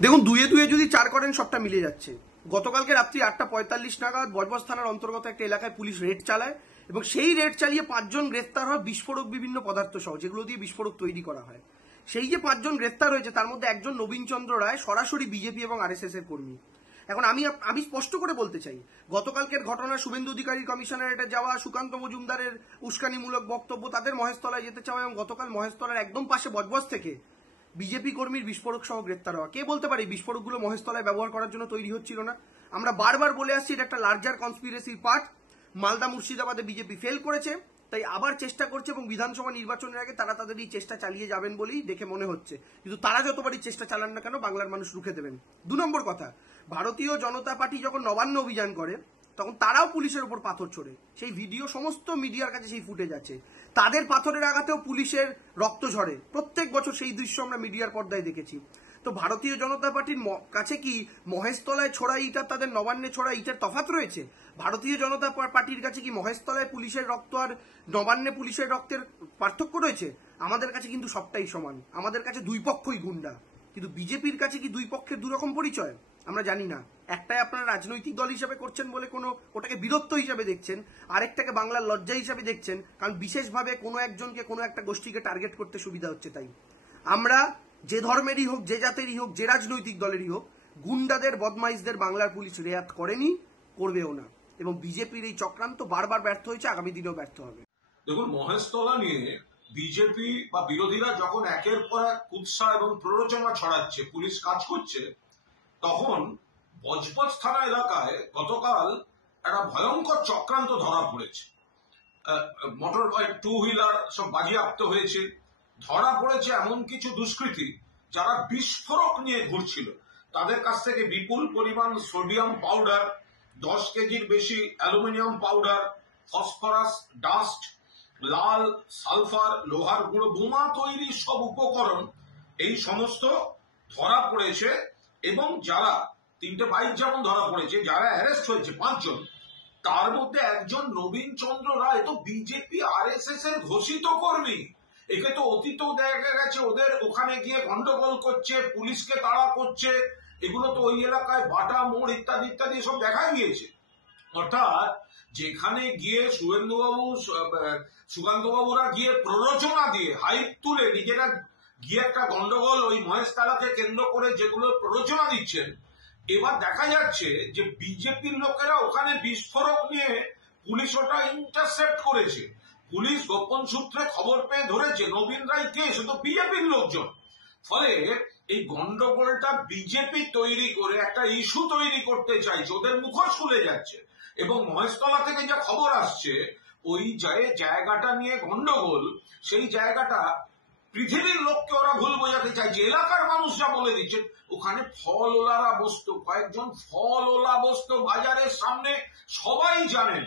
দেখুন, দুয়ে দুয়ে যদি চার করেন সবটা মিলে যাচ্ছে। গতকালকে রাত্রি 8:45 নাগাদ বজবজ থানার অন্তর্গত একটা এলাকায় পুলিশ রেড চালায় এবং সেই রেড চালিয়ে 5 জন গ্রেফতার হয় বিস্ফোরক বিভিন্ন পদার্থ সহ, যেগুলো দিয়ে বিস্ফোরক তৈরি করা হয়। সেই যে 5 জন গ্রেফতার হয়েছে তার মধ্যে একজন নবীন চন্দ্র রায়, সরাসরি বিজেপি এবং আরএসএস এর কর্মী। এখন আমি স্পষ্ট করে বলতে চাই, গতকালকের ঘটনা, শুভেন্দু অধিকারী কমিশনারেটে যাওয়া, সুকান্ত মজুমদারের উস্কানিমূলক বক্তব্য, তাদের মহেশতলায় যেতে চাওয়া এবং গতকাল মহেশতলার একদম পাশে বজবজ থেকে বিজেপি কর্মীর বিস্ফোরক সহ গ্রেপ্তার হওয়া। কে বলতে পারে বিস্ফোরকগুলো মহেশতলায় ব্যবহার করার জন্য তৈরি হচ্ছিল না? আমরা বারবার বলে আসছি এটা একটা লার্জার কনস্পিরেসির পার্ট। মালদা মুর্শিদাবাদে বিজেপি ফেল করেছে, তাই আবার চেষ্টা করছে এবং বিধানসভা নির্বাচনের আগে তারা তাদের এই চেষ্টা চালিয়ে যাবেন বলেই দেখে মনে হচ্ছে। কিন্তু তারা যতবারই চেষ্টা চালান না কেন, বাংলার মানুষ রুখে দেবেন। 2 নম্বর কথা, ভারতীয় জনতা পার্টি যখন নবান্ন অভিযান করে তখন তারাও পুলিশের উপর পাথর ছোড়ে। সেই ভিডিও সমস্ত মিডিয়ার কাছে, সেই ফুটেজ আছে। তাদের পাথরের আঘাতেও পুলিশের রক্ত ঝরে। প্রত্যেক বছর সেই দৃশ্য আমরা মিডিয়ার পর্দায় দেখেছি। তো ভারতীয় জনতা পার্টির কাছে কি মহেশতলায় ছোড়া ইট আর তাদের নবান্নে ছোড়া ইটের তফাৎ রয়েছে? ভারতীয় জনতা পার্টির কাছে কি মহেশতলায় পুলিশের রক্ত আর নবান্নে পুলিশের রক্তের পার্থক্য রয়েছে? আমাদের কাছে কিন্তু সবটাই সমান। আমাদের কাছে দুই পক্ষই গুন্ডা। কিন্তু বিজেপির কাছে কি দুই পক্ষের দুরকম পরিচয়? আমরা জানি না। একটাই আপনারা রাজনৈতিক দল হিসাবে করছেন বলে ওটাকে বীরত্ব হিসাবে দেখছেন, আরেকটাকে বাংলার লজ্জা হিসাবে দেখছেন, কারণ বিশেষভাবে কোনো একজনকে, কোনো একটা গোষ্ঠীকে টার্গেট করতে সুবিধা হচ্ছে। তাই আমরা যে ধর্মেরই হোক, যে জাতেরই হোক, যে রাজনৈতিক দলেরই হোক, গুন্ডাদের, বদমাইশদের বাংলার পুলিশ রেয়াত করেনি, করবেও না। এবং বিজেপির এই চক্রান্ত বারবার ব্যর্থ হয়েছে, আগামী দিনেও ব্যর্থ হবে। দেখুন, মহেশতলা নিয়ে বিজেপি বা বিরোধীরা যখন একের পর এক কুৎসা এবং প্ররোচনা ছড়াচ্ছে, পুলিশ কাজ করছে, তখন বজবজ থানা এলাকায় গতকাল একটা ভয়ঙ্কর চক্রান্ত ধরা পড়েছে। মোটর বাইক, 2 হুইলার সব বাজেয়াপ্ত হয়েছে। ধরা পড়েছে এমন কিছু দুষ্কৃতী যারা বিস্ফোরক নিয়ে ঘুরছিল। তাদের কাছ থেকে বিপুল পরিমাণ সোডিয়াম পাউডার, 10 কেজির বেশি অ্যালুমিনিয়াম পাউডার, ফসফরাস, ডাস্ট, লাল সালফার, লোহার গুঁড়ো, বোমা তৈরির সব উপকরণ, এই সমস্ত ধরা পড়েছে। এবং যারা 3টে বাইক যেমন ধরা পড়েছে, যারা অ্যারেস্ট হয়েছে 5 জন, তার মধ্যে একজন নবীন চন্দ্র রায় তো বিজেপি আরএসএস এর ঘোষিত কর্মী। একে তো অতীতেও দেখা গেছে ওদের ওখানে গিয়ে গন্ডগোল করছে, পুলিশকে তাড়া করছে। এগুলো তো ওই এলাকায় বাটা মোড় ইত্যাদি ইত্যাদি সব দেখা গিয়েছে। অর্থাৎ যেখানে গিয়ে শুভেন্দুবাবু, সুকান্তবাবুরা গিয়ে প্ররোচনা দিয়ে, হাইপ তুলে নিজেরা গিয়ে একটা গন্ডগোল ওই মহেশতলাকে কেন্দ্র করে যেগুলো প্ররোচনা দিচ্ছেন, এবার দেখা যাচ্ছে যে বিজেপির লোকেরা ওখানে বিস্ফোরক নিয়ে পুলিশ ওটা ইন্টারসেপ্ট করেছে। পুলিশ গোপন সূত্রে খবর পেয়ে ধরেছে নবীন রায় কে, সে তো বিজেপির লোকজন। ফলে এই গন্ডগোলটা বিজেপি তৈরি করে একটা ইস্যু তৈরি করতে চাইছে, ওদের মুখোশ খুলে যাচ্ছে। এবং মহেশতলা থেকে যা খবর আসছে, ওই জায়গাটা নিয়ে গন্ডগোল, সেই জায়গাটা পৃথিবীর লোককে ওরা ভুল বোঝাতে চাইছে। এলাকার মানুষ যা বলে দিচ্ছেন, ওখানে ফলওয়ালা বসতো, কয়েকজন ফলওয়ালা বসতো বাজারের সামনে। সবাই জানেন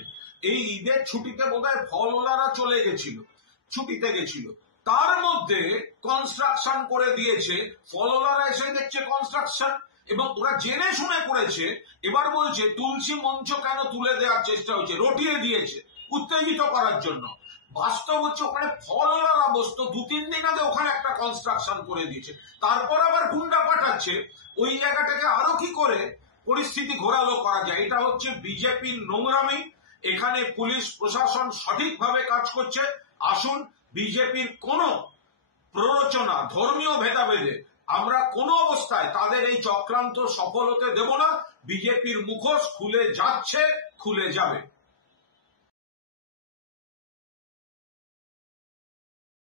এই ঈদের ছুটিতে বোধহয় ফলওয়ালারা চলে গেছিল, ছুটিতে গেছিল। তার মধ্যে কনস্ট্রাকশন করে দিয়েছে, ফলওয়ালারা এসে দেখছে কনস্ট্রাকশন, এবং ওরা জেনে শুনে করেছে। এবার বলছে তুলসী মঞ্চ কেন তুলে দেওয়ার চেষ্টা হয়েছে, রটিয়ে দিয়েছে উত্তেজিত করার জন্য। বাস্তব হচ্ছে ওখানে ফলওয়ালারা বসতো, 2-3 দিন আগে ওখানে একটা কনস্ট্রাকশন করে দিয়েছে। তারপর আবার গুন্ডা পাঠাচ্ছে ওই জায়গাটাকে আরো কি করে পরিস্থিতি ঘোরালো করা যায়। এটা হচ্ছে বিজেপির নোংরামি। এখানে পুলিশ প্রশাসন সঠিকভাবে কাজ করছে। আসুন, বিজেপির কোন প্ররোচনা, ধর্মীয় ভেদাভেদে আমরা কোনো অবস্থায় তাদের এই চক্রান্ত সফল হতে দেব না। বিজেপির মুখোশ খুলে যাচ্ছে, খুলে যাবে।